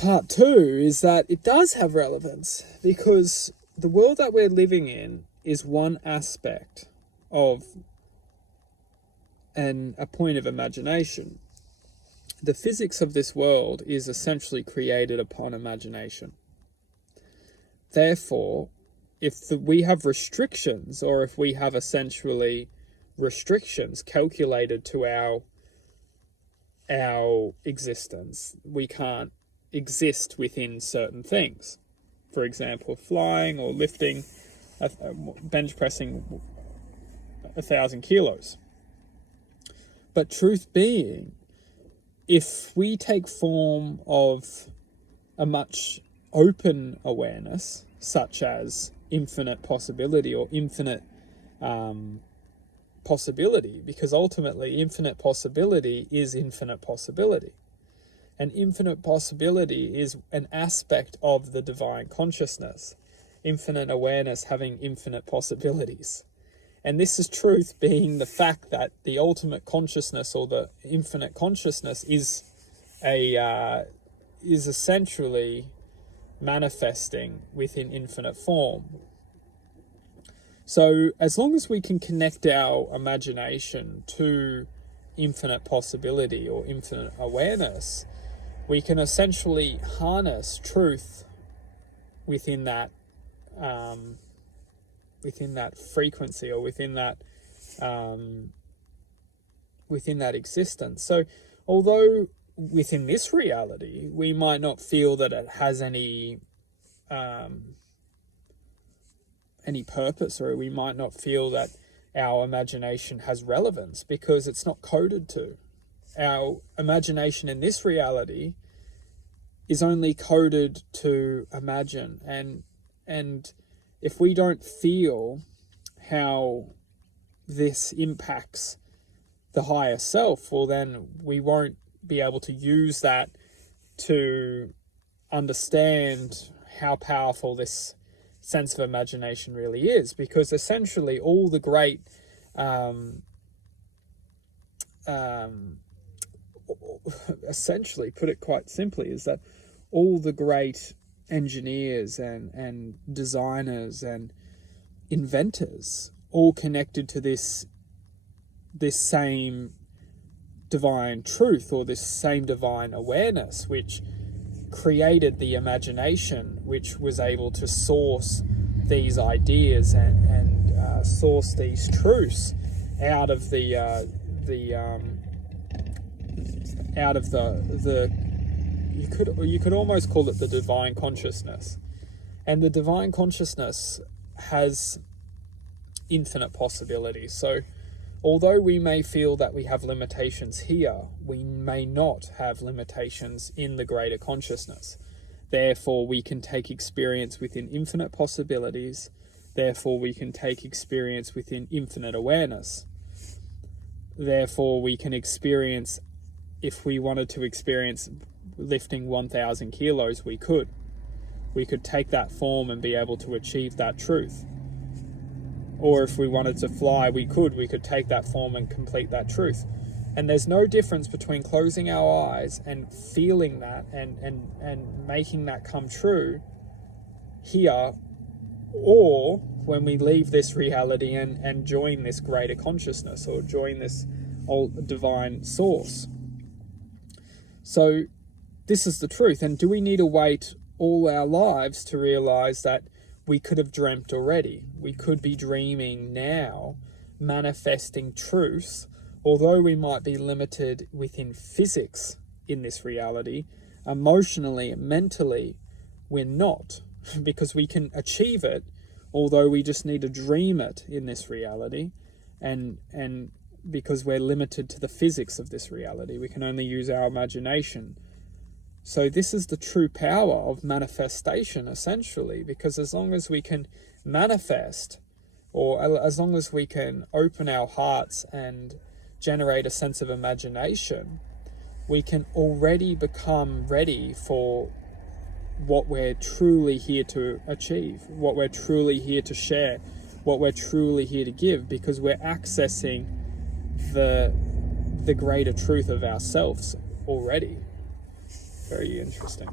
part two is that it does have relevance, because the world that we're living in is one aspect of a point of imagination. The physics of this world is essentially created upon imagination. Therefore, if we have restrictions, or if we have essentially restrictions calculated to our existence, we can't exist within certain things. For example, flying or lifting, bench pressing 1,000 kilos. But truth being, if we take form of a much open awareness, such as infinite possibility or infinite possibility, because ultimately infinite possibility is infinite possibility. And infinite possibility is an aspect of the divine consciousness. Infinite awareness having infinite possibilities. And this is truth being the fact that the ultimate consciousness, or the infinite consciousness, is essentially manifesting within infinite form. So as long as we can connect our imagination to infinite possibility or infinite awareness, we can essentially harness truth within that frequency, or within that existence. So although within this reality we might not feel that it has any purpose, or we might not feel that our imagination has relevance, because it's not coded to. Our imagination in this reality is only coded to imagine, and if we don't feel how this impacts the higher self, well, then we won't be able to use that to understand how powerful this sense of imagination really is. Because essentially all the great essentially, put it quite simply, is that all the great engineers and designers and inventors all connected to this same divine truth, or this same divine awareness, which created the imagination, which was able to source these ideas and source these truths out of the you could almost call it the divine consciousness. And the divine consciousness has infinite possibilities. So although we may feel that we have limitations here, we may not have limitations in the greater consciousness. Therefore, we can take experience within infinite possibilities. Therefore, we can take experience within infinite awareness. Therefore, we can experience, if we wanted to experience lifting 1,000 kilos, we could. We could take that form and be able to achieve that truth. Or if we wanted to fly, we could take that form and complete that truth. And there's no difference between closing our eyes and feeling that and making that come true here, or when we leave this reality and join this greater consciousness, or join this old divine source. So this is the truth. And do we need to wait all our lives to realize that we could have dreamt already? We could be dreaming now, manifesting truths. Although we might be limited within physics in this reality, emotionally and mentally, we're not, because we can achieve it, although we just need to dream it in this reality, and because we're limited to the physics of this reality, we can only use our imagination. So this is the true power of manifestation, essentially, because as long as we can manifest, or as long as we can open our hearts and generate a sense of imagination, we can already become ready for what we're truly here to achieve, what we're truly here to share, what we're truly here to give, because we're accessing the greater truth of ourselves already. Very interesting.